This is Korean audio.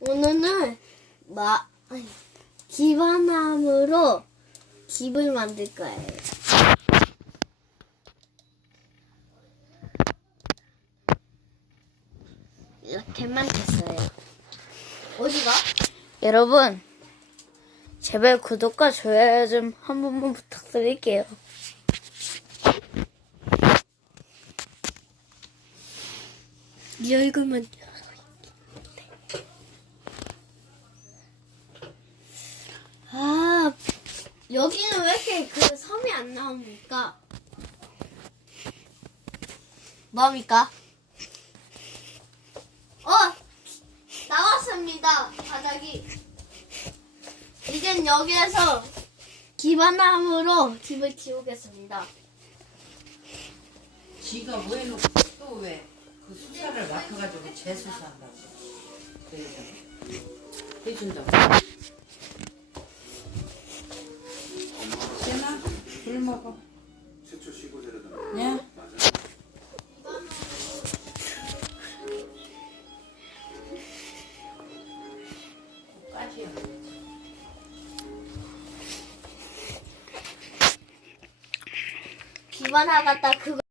오늘은 기반함으로 집을 만들 거예요. 이렇게만 됐어요. 어디가? 여러분, 제발 구독과 좋아요 좀 한 번만 부탁드릴게요. 네 얼굴만. 아, 여기는 왜 이렇게 그 섬이 안 나옵니까? 뭐합니까? 나왔습니다. 바닥이. 이젠 여기에서 기반함으로 집을 지우겠습니다. 지가 뭐 해놓고 또 왜 그 수사를 맡아가지고 재수사한다고 해준다고. 세나 물 먹어. 네? 까지요. 기반하겠다 그거.